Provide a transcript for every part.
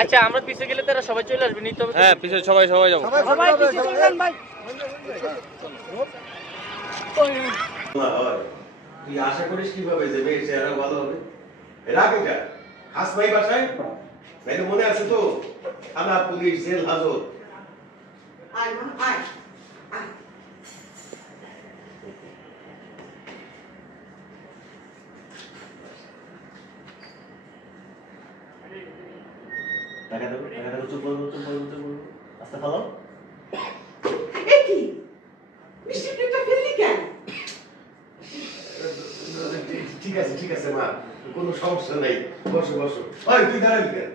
আচ্ছা আমরা পিছিয়ে গেলে তারা সবাই চলে আসবে নিতে হবে। হ্যাঁ পিছে সবাই যাবো। সবাই পিছিয়ে চলবেন ভাই। তুই আশা করিস কিভাবে যে মেয়ের চেহারা ভালো হবে? রাখ এটা খাস ভাই বাসায় তাই মনে আছে তো? থানা পুলিশ জেল হাজত। আয় মা আয় আয়। টাকা দেবো চুপ বলবো আস্তে ফালাও। এ কি মিষ্টি প্লেটটা ফেললি কেন? ঠিক আছে মা, কোনো সমস্যা নাই, বসো ওই তুই দাঁড়াবি কেন?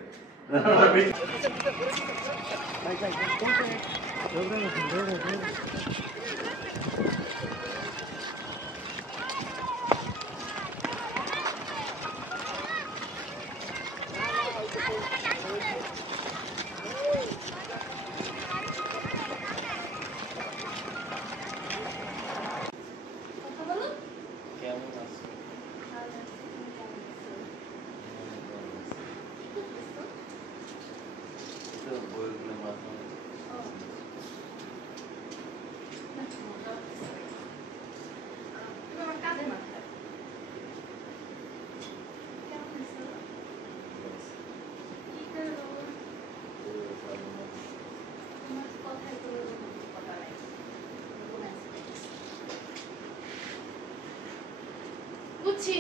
বুঝছি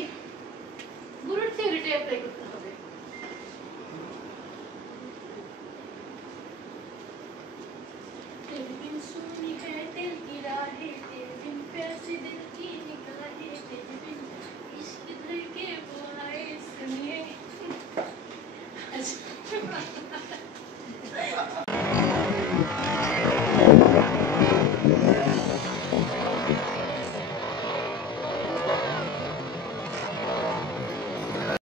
গুরুর থিওরিটা অ্যাপ্লাই করতে হবে। तेरे बिन सुनी है दिल की राहें, तेरे बिन प्यासी दिल की निगाहें, तेरे बिन इश्क भर के बुलाए सुनिए।